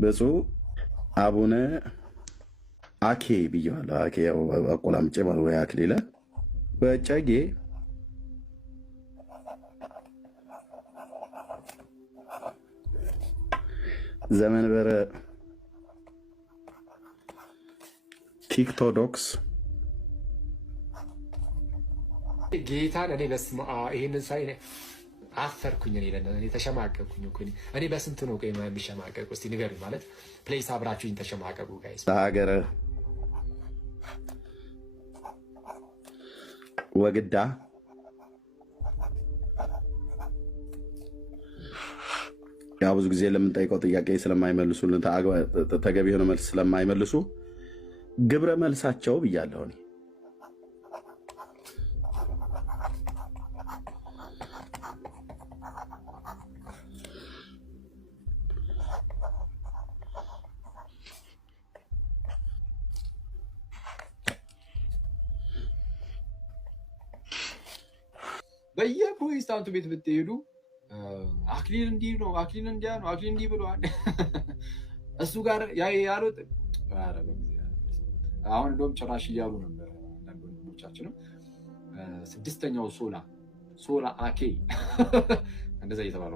ብፁዕ አቡነ አኬ ብየዋለሁ። አኬ አቆላምጬ ወይ አክሊለ በጨጌ ዘመንበረ ቲክቶዶክስ ጌታን እኔ በስመ አብ ይሄንን ሳይ አፈርኩኝ። እኔ ተሸማቀቅኩኝ እኮ እኔ በስንት ነው ቆይ የሚሸማቀቁ? እስቲ ንገሩኝ። ማለት ፕሌስ አብራችሁኝ ተሸማቀቁ ጋይስ። ለሀገረ ወግዳ ያው ብዙ ጊዜ ለምንጠይቀው ጥያቄ ስለማይመልሱልን ተገቢ የሆነ መልስ ስለማይመልሱ ግብረ መልሳቸው ብያለሁ እኔ። በየፕሮቴስታንቱ ቤት ብትሄዱ አክሊል እንዲህ ነው፣ አክሊል እንዲያ ነው፣ አክሊል እንዲህ ብለዋል እሱ ጋር ያሉት። አሁን እንደውም ጭራሽ እያሉ ነበር አንዳንድ ወንድሞቻችንም ስድስተኛው ሶላ አኬ እንደዛ እየተባለ